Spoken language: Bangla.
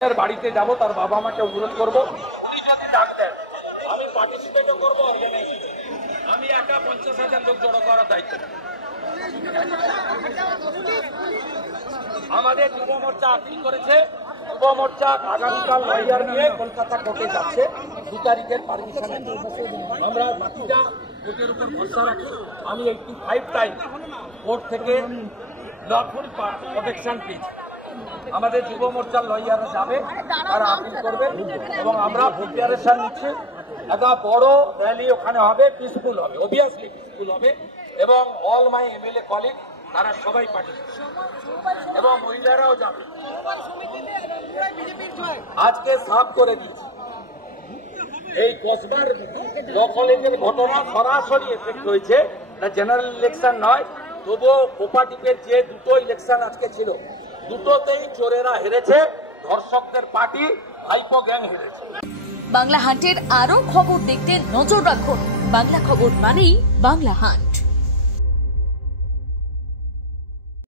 বাড়িতে যাব, তার বাবা মাকে অনুরোধ করবো, উনি যদি ডাক দেন আমি পার্টিসিপেটও করবো, আমি একা 50,000 লোক জড়ো করার দায়িত্ব। আমাদের যুব মোর্চা আপিল করেছে, যুব মোর্চা আগামীকাল লয়ার নিয়ে কলকাতা কোর্টে যাচ্ছে 2 তারিখের পারমিশন। আমরা বাকিটা কোর্টের উপর ভরসা রাখি। আমি 85 টাইম কোর্ট থেকে লফুল প্রোটেকশন পেয়েছি। আমাদের যুব মোর্চার লয়াররা যাবে, তারা আপিল করবে এবং আমরা প্রিপারেশন নিচ্ছি। একটা বড় র্যালি ওখানে হবে, পিসফুল হবে, অবভিয়াসলি পিসফুল হবে এবং অল মাই এমএলএ কলিগ তারা সবাই পাঠিয়েছে এবং মহিলারাও যাবে। আজকে সাফ করে দিয়েছি এই কসবার ল কলেজের ঘটনা সরাসরি এফেক্ট হয়েছে, এটা জেনারেল ইলেকশন নয়। তবুও কোপারেটিভের যে দুটো ইলেকশন আজকে ছিল, দুটোতেই চোরেরা হেরেছে, ধর্ষকদের পার্টি ভাইপো গ্যাং হেরেছে। বাংলা হান্টের আরো খবর দেখতে নজর রাখুন। বাংলা খবর মানেই বাংলা হান্ট।